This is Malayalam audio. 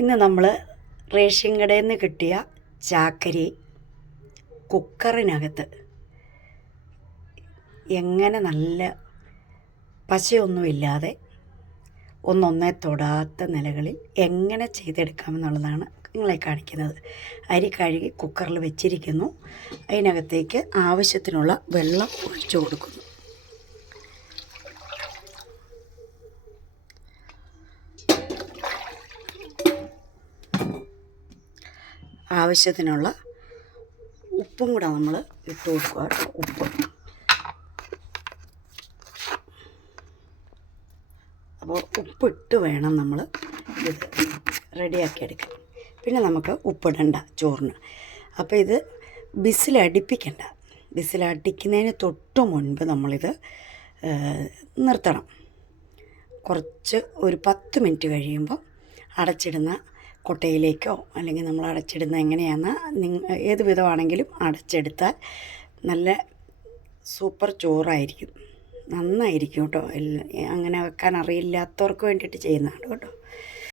ഇന്ന് നമ്മൾ റേഷൻ കടയിൽ നിന്ന് കിട്ടിയ ചാക്കരി കുക്കറിനകത്ത് എങ്ങനെ നല്ല പശയൊന്നുമില്ലാതെ ഒന്നൊന്നേ തൊടാത്ത നിലകളിൽ എങ്ങനെ ചെയ്തെടുക്കാമെന്നുള്ളതാണ് നിങ്ങളെ കാണിക്കുന്നത്. അരി കഴുകി കുക്കറിൽ വെച്ചിരിക്കുന്നു. അതിനകത്തേക്ക് ആവശ്യത്തിനുള്ള വെള്ളം ഒഴിച്ചു കൊടുക്കുന്നു. ആവശ്യത്തിനുള്ള ഉപ്പും കൂടെ നമ്മൾ ഇട്ട് കൊടുക്കുക. ഉപ്പ് അപ്പോൾ ഉപ്പിട്ട് വേണം നമ്മൾ ഇത് റെഡിയാക്കി എടുക്കാൻ. പിന്നെ നമുക്ക് ഉപ്പിടണ്ട ചോറിന്. അപ്പോൾ ഇത് വിസിലടിപ്പിക്കണ്ട. വിസിലടിക്കുന്നതിന് തൊട്ട് മുൻപ് നമ്മളിത് നിർത്തണം. കുറച്ച് ഒരു 10 മിനിറ്റ് കഴിയുമ്പോൾ അടച്ചിടുന്ന കൊട്ടയിലേക്കോ അല്ലെങ്കിൽ നമ്മൾ അടച്ചിടുന്ന എങ്ങനെയാണെന്ന് ഏത് വിധമാണെങ്കിലും അടച്ചെടുത്താൽ നല്ല സൂപ്പർ ചോറായിരിക്കും. നന്നായിരിക്കും കേട്ടോ. അങ്ങനെ വെക്കാൻ അറിയില്ലാത്തവർക്ക് വേണ്ടിയിട്ട് ചെയ്യുന്നതാണ് കേട്ടോ.